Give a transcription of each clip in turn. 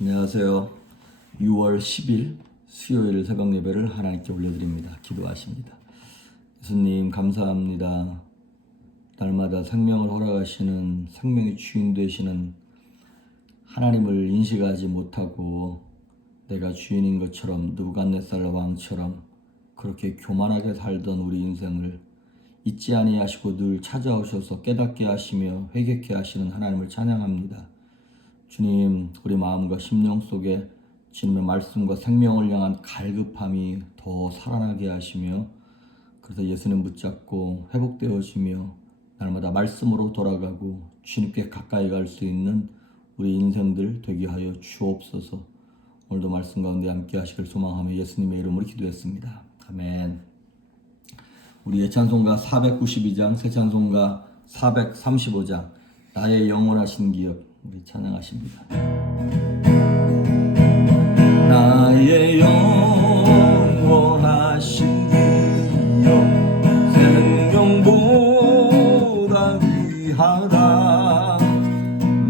안녕하세요. 6월 10일 수요일 새벽 예배를 하나님께 올려드립니다. 기도하십니다. 예수님 감사합니다. 날마다 생명을 허락하시는 생명의 주인 되시는 하나님을 인식하지 못하고 내가 주인인 것처럼 느부갓네살 왕처럼 그렇게 교만하게 살던 우리 인생을 잊지 아니하시고 늘 찾아오셔서 깨닫게 하시며 회개케 하시는 하나님을 찬양합니다. 주님, 우리 마음과 심령 속에 주님의 말씀과 생명을 향한 갈급함이 더 살아나게 하시며 그래서 예수님 붙잡고 회복되어지며 날마다 말씀으로 돌아가고 주님께 가까이 갈 수 있는 우리 인생들 되게 하여 주옵소서. 오늘도 말씀 가운데 함께 하시길 소망하며 예수님의 이름으로 기도했습니다. 아멘. 우리의 찬송가 492장, 새 찬송가 435장 나의 영원하신 기업 우리 찬양하십니다. 나의 영원하신 기업 생명보다 귀하다.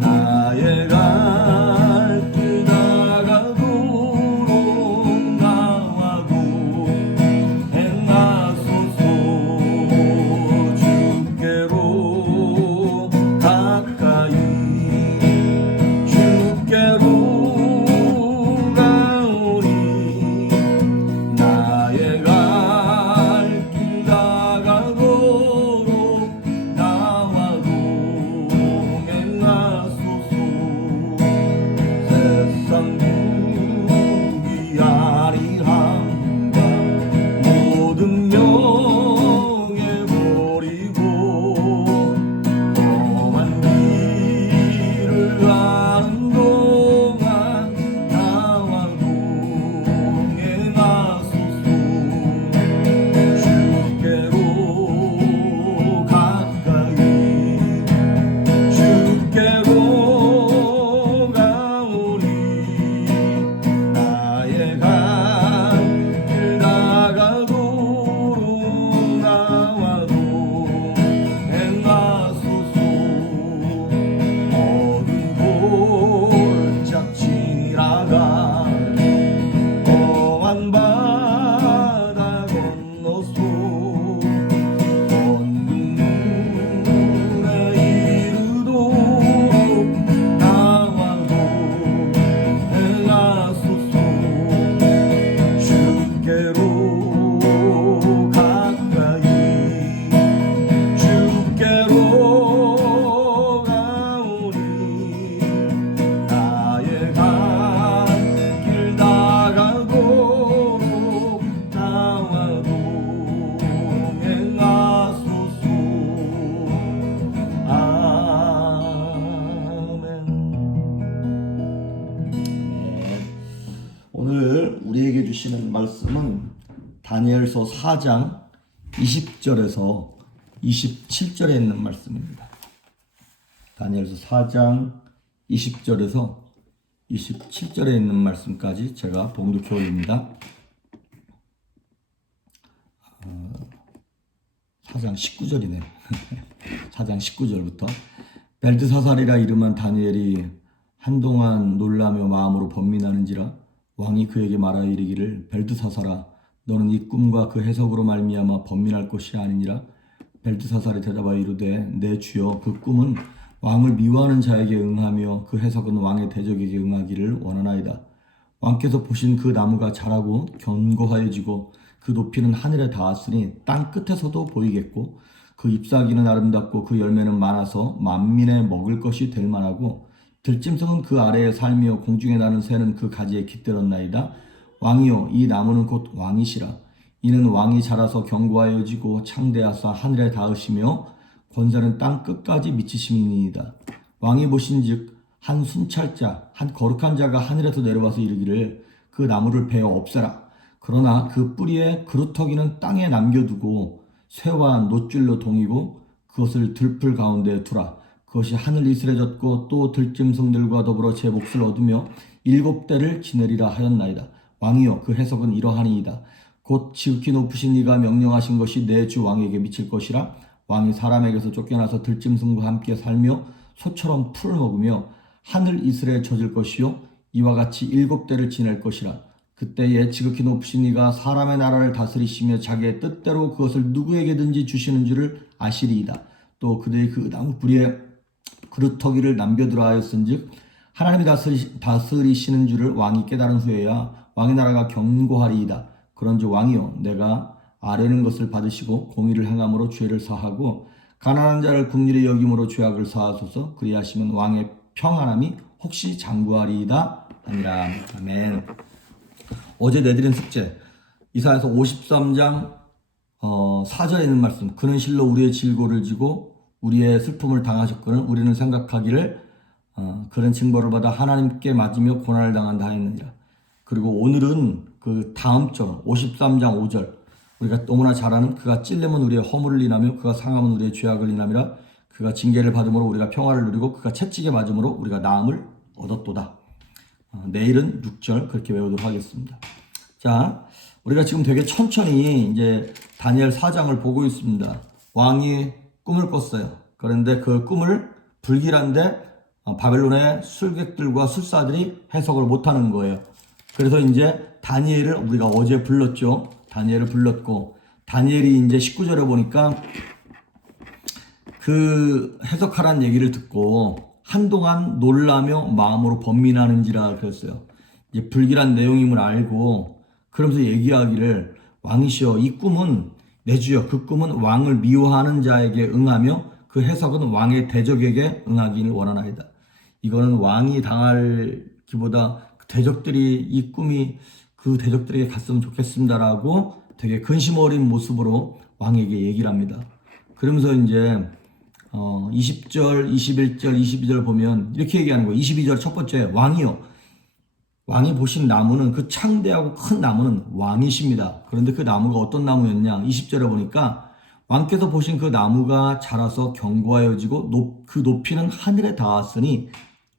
나의 갈 길 다가도록 나와도 행하소서. 주께로 가까이 오늘 우리에게 주시는 말씀은 다니엘서 4장 20절에서 27절에 있는 말씀입니다. 다니엘서 4장 20절에서 27절에 있는 말씀까지 제가 봉독해 올립니다. 4장 19절이네요. 4장 19절부터 벨드사살이라 이름한 다니엘이 한동안 놀라며 마음으로 번민하는지라 왕이 그에게 말하여 이르기를 벨드사살아 너는 이 꿈과 그 해석으로 말미암아 번민할 것이 아니니라. 벨드사살이 대답하여 이르되 내 주여 그 꿈은 왕을 미워하는 자에게 응하며 그 해석은 왕의 대적에게 응하기를 원하나이다. 왕께서 보신 그 나무가 자라고 견고하여지고 그 높이는 하늘에 닿았으니 땅 끝에서도 보이겠고 그 잎사귀는 아름답고 그 열매는 많아서 만민의 먹을 것이 될 만하고 들짐승은 그 아래에 살며 공중에 나는 새는 그 가지에 깃들었나이다. 왕이여 이 나무는 곧 왕이시라. 이는 왕이 자라서 견고하여지고 창대하사 하늘에 닿으시며 권세는 땅 끝까지 미치심이니이다. 왕이 보신즉 한 순찰자 한 거룩한 자가 하늘에서 내려와서 이르기를 그 나무를 베어 없애라. 그러나 그 뿌리에 그루터기는 땅에 남겨두고 쇠와 노줄로 동이고 그것을 들풀 가운데 두라. 그것이 하늘 이슬해졌고 또 들짐승들과 더불어 제 몫을 얻으며 7대를 지내리라 하였나이다. 왕이여 그 해석은 이러하니이다. 곧 지극히 높으신 이가 명령하신 것이 내 주 왕에게 미칠 것이라. 왕이 사람에게서 쫓겨나서 들짐승과 함께 살며 소처럼 풀을 먹으며 하늘 이슬에 젖을 것이요 이와 같이 7대를 지낼 것이라. 그때에 지극히 높으신 이가 사람의 나라를 다스리시며 자기의 뜻대로 그것을 누구에게든지 주시는 줄을 아시리이다. 또 그들의 그 나무 뿌리에 그루터기를 남겨두라 하였은즉 하나님이 다스리시는 줄을 왕이 깨달은 후에야 왕의 나라가 견고하리이다. 그런즉 왕이여 내가 아뢰는 것을 받으시고 공의를 행함으로 죄를 사하고 가난한 자를 긍휼히 여김으로 죄악을 사하소서. 그리하시면 왕의 평안함이 혹시 장구하리이다 아니라. 아멘. 어제 내드린 숙제 이사야서 53장 4절에 있는 말씀. 그는 실로 우리의 질고를 지고 우리의 슬픔을 당하셨거늘 우리는 생각하기를 그런 징벌을 받아 하나님께 맞으며 고난을 당한다 하였느니라. 그리고 오늘은 그 다음 절 53장 5절 우리가 너무나 잘 아는 그가 찔림은 우리의 허물을 인하며 그가 상함은 우리의 죄악을 인함이라. 그가 징계를 받음으로 우리가 평화를 누리고 그가 채찍에 맞음으로 우리가 나음을 얻었도다. 내일은 6절 그렇게 외우도록 하겠습니다. 자, 우리가 지금 되게 천천히 이제 다니엘 4장을 보고 있습니다. 왕이 꿈을 꿨어요. 그런데 그 꿈을 불길한데 바벨론의 술객들과 술사들이 해석을 못하는 거예요. 그래서 이제 다니엘을 우리가 어제 불렀죠. 다니엘을 불렀고 다니엘이 이제 19절에 보니까 그 해석하라는 얘기를 듣고 한동안 놀라며 마음으로 번민하는지라 그랬어요. 이제 불길한 내용임을 알고 그러면서 얘기하기를 왕이시여 이 꿈은 내 주여 그 꿈은 왕을 미워하는 자에게 응하며 그 해석은 왕의 대적에게 응하기를 원하나이다. 이거는 왕이 당할기보다 대적들이 이 꿈이 그 대적들에게 갔으면 좋겠습니다라고 되게 근심 어린 모습으로 왕에게 얘기를 합니다. 그러면서 이제 20절, 21절, 22절 보면 이렇게 얘기하는 거예요. 22절 첫 번째 왕이요. 왕이 보신 나무는 그 창대하고 큰 나무는 왕이십니다. 그런데 그 나무가 어떤 나무였냐? 20절에 보니까 왕께서 보신 그 나무가 자라서 견고하여지고 그 높이는 하늘에 닿았으니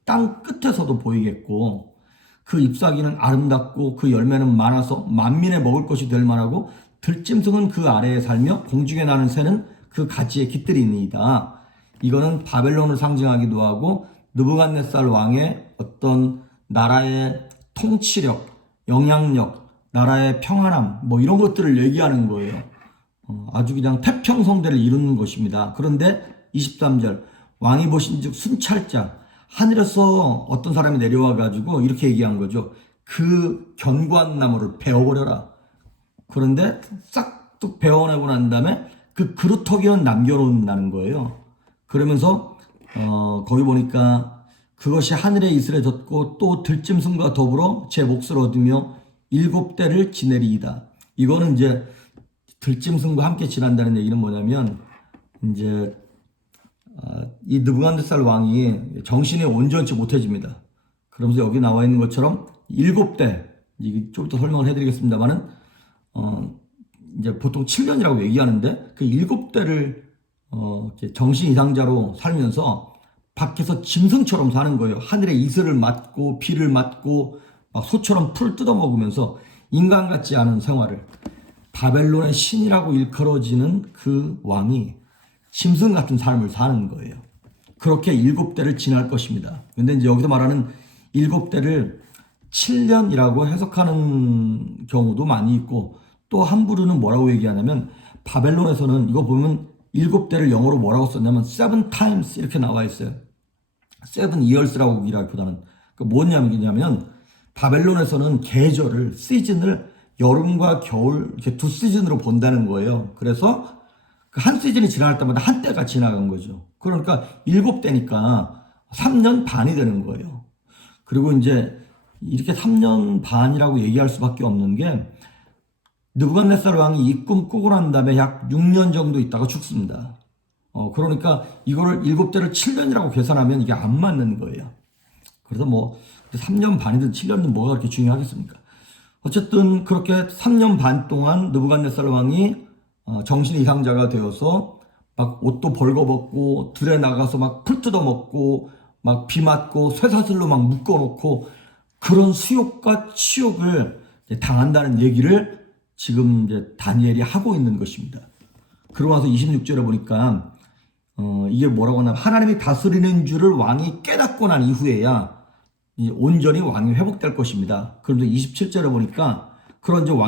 땅 끝에서도 보이겠고 그 잎사귀는 아름답고 그 열매는 많아서 만민의 먹을 것이 될 만하고 들짐승은 그 아래에 살며 공중에 나는 새는 그 가지에 깃들이니이다. 이거는 바벨론을 상징하기도 하고 느부갓네살 왕의 어떤 나라의 통치력, 영향력, 나라의 평안함 뭐 이런 것들을 얘기하는 거예요. 아주 그냥 태평성대를 이루는 것입니다. 그런데 23절 왕이 보신즉 순찰자 하늘에서 어떤 사람이 내려와 가지고 이렇게 얘기한 거죠. 그 견고한 나무를 베어버려라. 그런데 싹둑 베어내고 난 다음에 그 그루터기는 남겨놓는다는 거예요. 그러면서 거기 보니까 그것이 하늘의 이슬에 젖고 또 들짐승과 더불어 제 몫을 얻으며 7대를 지내리이다. 이거는 이제 들짐승과 함께 지난다는 얘기는 뭐냐면 이제 이 느부갓네살 왕이 정신이 온전치 못해집니다. 그러면서 여기 나와 있는 것처럼 7대, 이게 좀 이따 설명을 해드리겠습니다만은 이제 보통 7년이라고 얘기하는데 그 7대를 정신 이상자로 살면서 밖에서 짐승처럼 사는 거예요. 하늘의 이슬을 맞고 비를 맞고 막 소처럼 풀 뜯어먹으면서 인간 같지 않은 생활을. 바벨론의 신이라고 일컬어지는 그 왕이 짐승 같은 삶을 사는 거예요. 그렇게 7대를 지날 것입니다. 근데 이제 여기서 말하는 7대를 7년이라고 해석하는 경우도 많이 있고 또 한 부류는 뭐라고 얘기하냐면 바벨론에서는 이거 보면 7대를 영어로 뭐라고 썼냐면 7 times 이렇게 나와 있어요. 7 years라고 기라기보다는 뭐냐면 바벨론에서는 계절을 시즌을 여름과 겨울 이렇게 두 시즌으로 본다는 거예요. 그래서 그 한 시즌이 지날 때마다 한 때가 지나간 거죠. 그러니까 7대니까 3년 반이 되는 거예요. 그리고 이제 이렇게 3년 반이라고 얘기할 수밖에 없는 게 느부갓네살 왕이 이 꿈 꾸고 난 다음에 약 6년 정도 있다가 죽습니다. 그러니까 이거를 7대를 7년이라고 계산하면 이게 안 맞는 거예요. 그래서 뭐 3년 반이든 7년이든 뭐가 그렇게 중요하겠습니까? 어쨌든 그렇게 3년 반 동안 느부갓네살 왕이 정신 이상자가 되어서 막 옷도 벌거벗고 들에 나가서 막 풀 뜯어먹고 막 비 맞고 쇠사슬로 막 묶어놓고 그런 수욕과 치욕을 당한다는 얘기를 지금 이제 다니엘이 하고 있는 것입니다. 그러고 나서 26절에 보니까 이게 뭐라고 하냐면 하나님이 다스리는 줄을 왕이 깨닫고 난 이후에야 이제 온전히 왕이 회복될 것입니다. 그런데 27절에 보니까 그런즉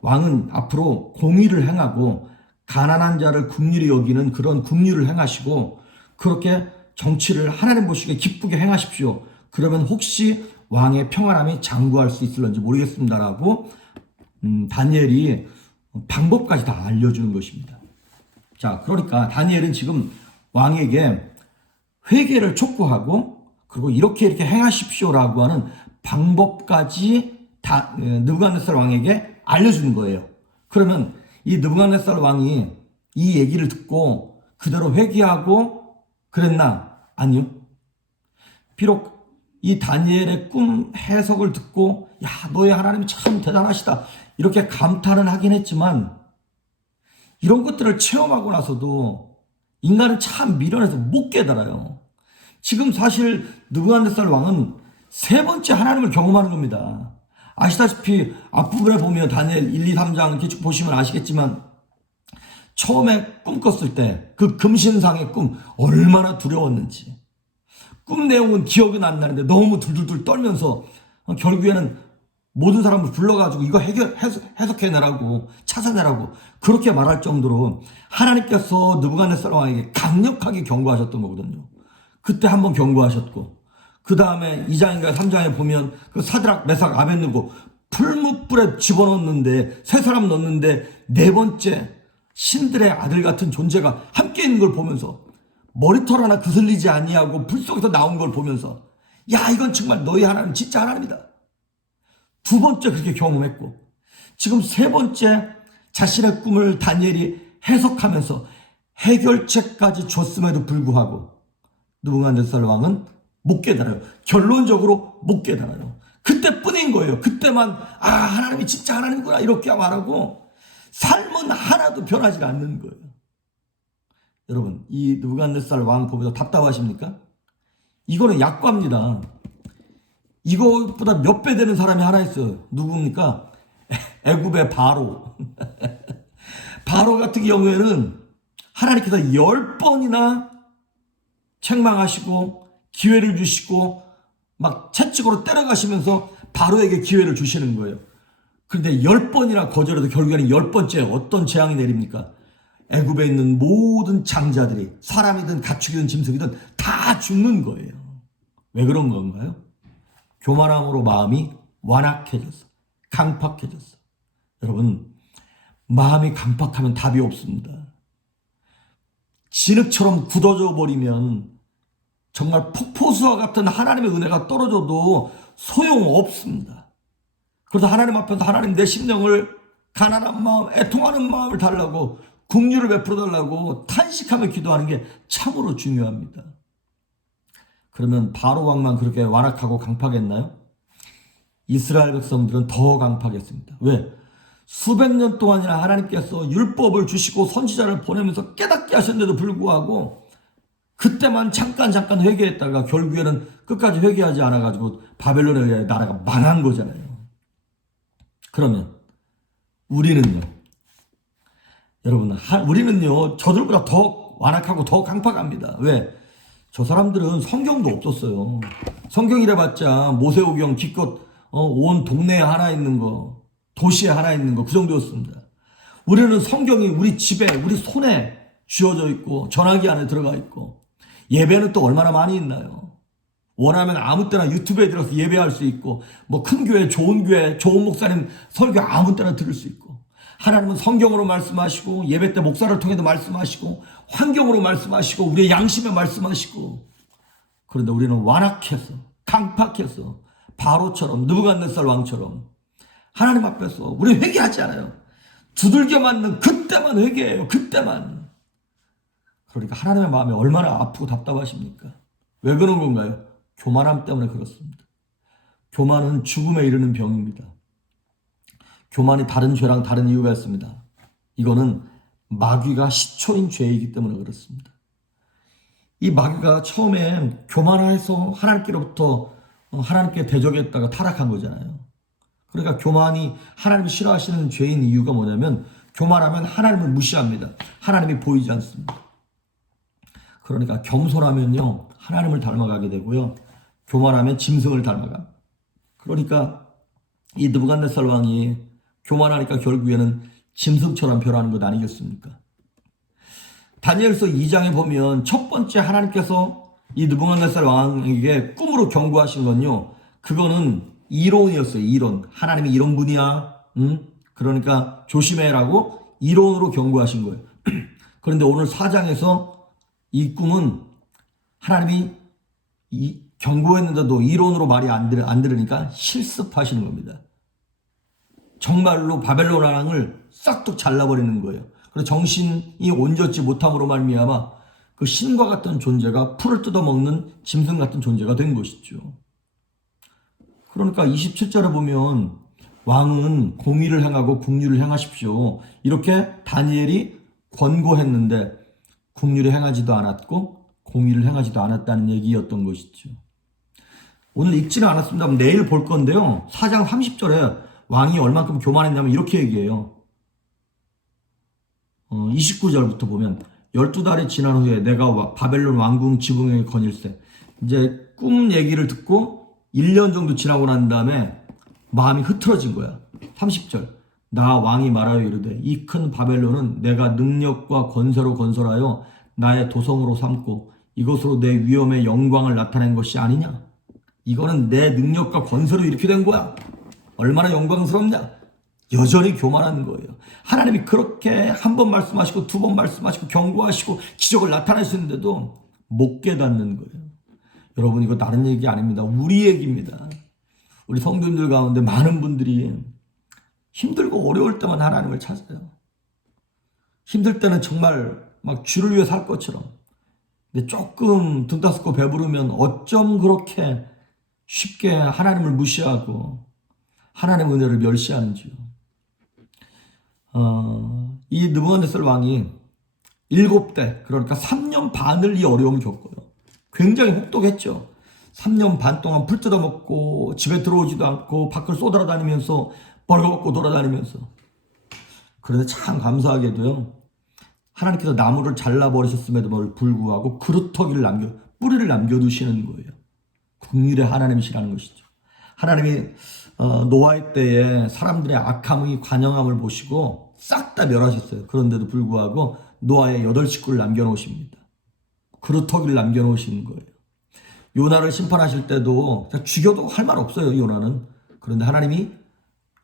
왕은 앞으로 공의를 행하고 가난한 자를 긍휼히 여기는 그런 긍휼을 행하시고 그렇게 정치를 하나님 보시기에 기쁘게 행하십시오. 그러면 혹시 왕의 평안함이 장구할 수 있을런지 모르겠습니다라고 다니엘이 방법까지 다 알려주는 것입니다. 자, 그러니까 다니엘은 지금 왕에게 회개를 촉구하고 그리고 이렇게 행하십시오라고 하는 방법까지 다 느부갓네살 왕에게 알려주는 거예요. 그러면 이 느부갓네살 왕이 이 얘기를 듣고 그대로 회개하고 그랬나? 아니요. 비록 이 다니엘의 꿈 해석을 듣고 야, 너의 하나님이 참 대단하시다 이렇게 감탄은 하긴 했지만 이런 것들을 체험하고 나서도 인간은 참 미련해서 못 깨달아요. 지금 사실 느부갓네살 왕은 세 번째 하나님을 경험하는 겁니다. 아시다시피 앞부분에 보면 다니엘 1, 2, 3장 이렇게 쭉 보시면 아시겠지만 처음에 꿈 꿨을 때 그 금신상의 꿈 얼마나 두려웠는지 꿈 내용은 기억은 안 나는데 너무 둘둘둘 떨면서 결국에는 모든 사람을 불러가지고 이거 해석해내라고 찾아내라고 그렇게 말할 정도로 하나님께서 느부갓네살 왕에게 강력하게 경고하셨던 거거든요. 그때 한번 경고하셨고 그 다음에 2장인가 3장에 보면 그 사드락 메삭 아벳느고 풀무불에 집어넣는데 세 사람 넣는데 네 번째 신들의 아들 같은 존재가 함께 있는 걸 보면서 머리털 하나 그슬리지 아니하고 불 속에서 나온 걸 보면서 야, 이건 정말 너희 하나님 진짜 하나님이다. 두 번째 그렇게 경험했고 지금 세 번째 자신의 꿈을 다니엘이 해석하면서 해결책까지 줬음에도 불구하고 느부갓네살 왕은 못 깨달아요. 결론적으로 못 깨달아요. 그때뿐인 거예요. 그때만 하나님이 진짜 하나님이구나 이렇게 말하고 삶은 하나도 변하지 않는 거예요. 여러분 이 느부갓네살 왕 보면서 답답하십니까? 이거는 약과입니다. 이거보다 몇 배 되는 사람이 하나 있어요. 누굽니까? 애굽의 바로. 바로 같은 경우에는 하나님께서 10번이나 책망하시고 기회를 주시고 막 채찍으로 때려가시면서 바로에게 기회를 주시는 거예요. 그런데 10번이나 거절해도 결국에는 10번째 어떤 재앙이 내립니까? 애굽에 있는 모든 장자들이 사람이든 가축이든 짐승이든 다 죽는 거예요. 왜 그런 건가요? 교만함으로 마음이 완악해졌어. 강팍해졌어. 여러분 마음이 강팍하면 답이 없습니다. 진흙처럼 굳어져 버리면 정말 폭포수와 같은 하나님의 은혜가 떨어져도 소용없습니다. 그래서 하나님 앞에서 하나님 내 심령을 가난한 마음, 애통하는 마음을 달라고 긍휼을 베풀어 달라고 탄식하며 기도하는 게 참으로 중요합니다. 그러면 바로 왕만 그렇게 완악하고 강팍했나요? 이스라엘 백성들은 더 강팍했습니다. 왜? 수백 년 동안이나 하나님께서 율법을 주시고 선지자를 보내면서 깨닫게 하셨는데도 불구하고 그때만 잠깐 회개했다가 결국에는 끝까지 회개하지 않아가지고 바벨론에 의해 나라가 망한 거잖아요. 그러면 우리는요? 여러분 우리는요 저들보다 더 완악하고 더 강팍합니다. 왜? 저 사람들은 성경도 없었어요. 성경이라봤자 모세오경 기껏 온 동네에 하나 있는 거 도시에 하나 있는 거 그 정도였습니다. 우리는 성경이 우리 집에 우리 손에 쥐어져 있고 전화기 안에 들어가 있고 예배는 또 얼마나 많이 있나요? 원하면 아무 때나 유튜브에 들어서 예배할 수 있고 뭐 큰 교회 좋은 목사님 설교 아무 때나 들을 수 있고 하나님은 성경으로 말씀하시고 예배 때 목사를 통해도 말씀하시고 환경으로 말씀하시고 우리의 양심에 말씀하시고 그런데 우리는 완악해서 강팍해서 바로처럼 느부갓네살 왕처럼 하나님 앞에서 우리 회개하지 않아요. 두들겨 맞는 그때만 회개해요. 그때만. 그러니까 하나님의 마음이 얼마나 아프고 답답하십니까? 왜 그런 건가요? 교만함 때문에 그렇습니다. 교만은 죽음에 이르는 병입니다. 교만이 다른 죄랑 다른 이유가 있습니다. 이거는 마귀가 시초인 죄이기 때문에 그렇습니다. 이 마귀가 처음에 교만해서 하나님께로부터 하나님께 대적했다가 타락한 거잖아요. 그러니까 교만이 하나님이 싫어하시는 죄인 이유가 뭐냐면 교만하면 하나님을 무시합니다. 하나님이 보이지 않습니다. 그러니까 겸손하면요 하나님을 닮아가게 되고요. 교만하면 짐승을 닮아가. 그러니까 이 느부갓네살 왕이 교만하니까 결국에는 짐승처럼 변하는 것 아니겠습니까? 다니엘서 2장에 보면 첫 번째 하나님께서 이 느부갓네살 왕에게 꿈으로 경고하신 건요, 그거는 이론이었어요. 이론. 하나님이 이런 분이야. 그러니까 조심해라고 이론으로 경고하신 거예요. 그런데 오늘 4장에서 이 꿈은 하나님이 경고했는데도 이론으로 말이 안 들으니까 실습하시는 겁니다. 정말로 바벨론 왕을 싹둑 잘라버리는 거예요. 그래서 정신이 온전치 못함으로 말미암아 그 신과 같은 존재가 풀을 뜯어먹는 짐승 같은 존재가 된 것이죠. 그러니까 27절에 보면 왕은 공의를 행하고 국률을 행하십시오. 이렇게 다니엘이 권고했는데 국률을 행하지도 않았고 공의를 행하지도 않았다는 얘기였던 것이죠. 오늘 읽지는 않았습니다. 내일 볼 건데요. 4장 30절에 왕이 얼만큼 교만했냐면 이렇게 얘기해요. 29절부터 보면 12달이 지난 후에 내가 바벨론 왕궁 지붕에 거닐세. 이제 꿈 얘기를 듣고 1년 정도 지나고 난 다음에 마음이 흐트러진 거야. 30절. 나 왕이 말하여 이르되 이 큰 바벨론은 내가 능력과 권세로 건설하여 나의 도성으로 삼고 이것으로 내 위엄의 영광을 나타낸 것이 아니냐. 이거는 내 능력과 권세로 이렇게 된 거야. 얼마나 영광스럽냐. 여전히 교만한 거예요. 하나님이 그렇게 한 번 말씀하시고 두 번 말씀하시고 경고하시고 기적을 나타내시는데도 못 깨닫는 거예요. 여러분, 이거 다른 얘기 아닙니다. 우리 얘기입니다. 우리 성도님들 가운데 많은 분들이 힘들고 어려울 때만 하나님을 찾아요. 힘들 때는 정말 막 주를 위해 살 것처럼. 근데 조금 등 따스고 배부르면 어쩜 그렇게 쉽게 하나님을 무시하고 하나님의 은혜를 멸시하는지요. 이 느부갓네살 왕이 7대, 그러니까 3년 반을 이 어려움을 겪어요. 굉장히 혹독했죠. 3년 반 동안 풀 뜯어먹고 집에 들어오지도 않고 밖을 쏘돌아다니면서 벌거벗고 돌아다니면서. 그런데 참 감사하게도요, 하나님께서 나무를 잘라버리셨음에도 불구하고 그루터기를 뿌리를 남겨두시는 거예요. 긍휼의 하나님이시라는 것이죠. 하나님이 노아의 때에 사람들의 악함의 관영함을 보시고 싹 다 멸하셨어요. 그런데도 불구하고 노아의 8식구를 남겨놓으십니다. 그루터기를 남겨놓으시는 거예요. 요나를 심판하실 때도 죽여도 할 말 없어요. 요나는. 그런데 하나님이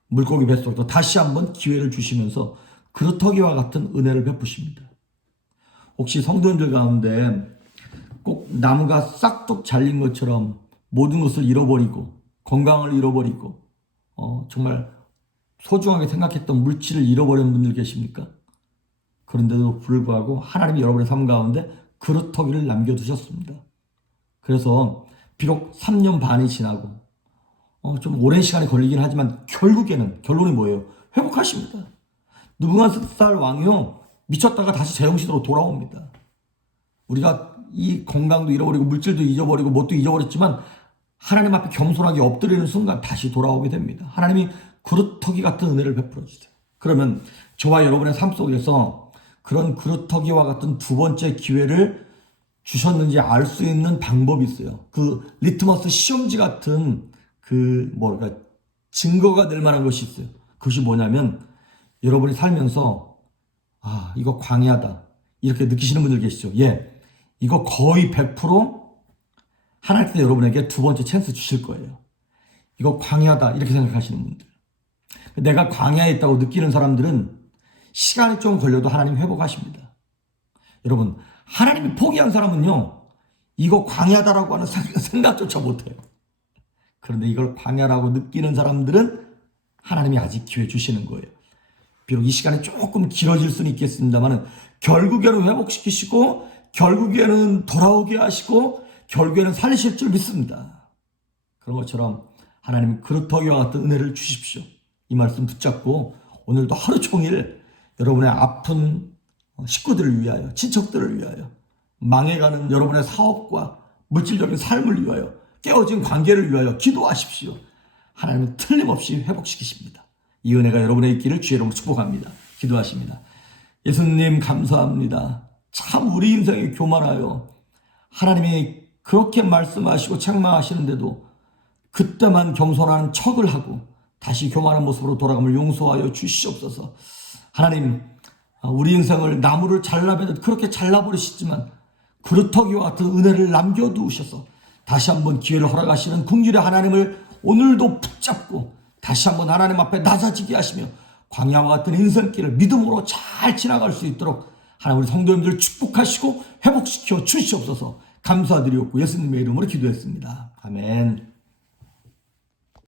물고기 뱃속에서 다시 한번 기회를 주시면서 그루터기와 같은 은혜를 베푸십니다. 혹시 성도님들 가운데 꼭 나무가 싹둑 잘린 것처럼 모든 것을 잃어버리고 건강을 잃어버리고 정말 소중하게 생각했던 물질을 잃어버린 분들 계십니까? 그런데도 불구하고 하나님이 여러분의 삶 가운데 그루터기를 남겨두셨습니다. 그래서 비록 3년 반이 지나고 좀 오랜 시간이 걸리긴 하지만 결국에는 결론이 뭐예요? 회복하십니다. 느부갓네살 왕이요, 미쳤다가 다시 제정신으로 돌아옵니다. 우리가 이 건강도 잃어버리고 물질도 잊어버리고 뭣도 잊어버렸지만 하나님 앞에 겸손하게 엎드리는 순간 다시 돌아오게 됩니다. 하나님이 그루터기 같은 은혜를 베풀어 주세요. 그러면 저와 여러분의 삶 속에서 그런 그루터기와 같은 두 번째 기회를 주셨는지 알 수 있는 방법이 있어요. 그 리트머스 시험지 같은 증거가 될 만한 것이 있어요. 그것이 뭐냐면 여러분이 살면서 이거 광야다 이렇게 느끼시는 분들 계시죠. 이거 거의 100% 하나님께서 여러분에게 두 번째 찬스 주실 거예요. 이거 광야다 이렇게 생각하시는 분들. 내가 광야에 있다고 느끼는 사람들은 시간이 좀 걸려도 하나님 회복하십니다. 여러분, 하나님이 포기한 사람은요, 이거 광야다라고 하는 생각조차 못해요. 그런데 이걸 광야라고 느끼는 사람들은 하나님이 아직 기회 주시는 거예요. 비록 이 시간이 조금 길어질 수는 있겠습니다만 결국에는 회복시키시고 결국에는 돌아오게 하시고 결국에는 살리실 줄 믿습니다. 그런 것처럼 하나님은 그루터기와 같은 은혜를 주십시오. 이 말씀 붙잡고 오늘도 하루 종일 여러분의 아픈 식구들을 위하여, 친척들을 위하여, 망해가는 여러분의 사업과 물질적인 삶을 위하여, 깨어진 관계를 위하여 기도하십시오. 하나님은 틀림없이 회복시키십니다. 이 은혜가 여러분의 있기를 주의 이름으로 축복합니다. 기도하십니다. 예수님 감사합니다. 참 우리 인생이 교만하여 하나님이 그렇게 말씀하시고 책망하시는데도 그때만 겸손한 척을 하고 다시 교만한 모습으로 돌아감을 용서하여 주시옵소서. 하나님, 우리 인생을 나무를 잘라내듯 그렇게 잘라버리시지만 그루터기와 같은 은혜를 남겨두셔서 다시 한번 기회를 허락하시는 긍휼의 하나님을 오늘도 붙잡고 다시 한번 하나님 앞에 낮아지게 하시며 광야와 같은 인생길을 믿음으로 잘 지나갈 수 있도록 하나님 우리 성도님들을 축복하시고 회복시켜 주시옵소서. 감사드리옵고 예수님의 이름으로 기도했습니다. 아멘.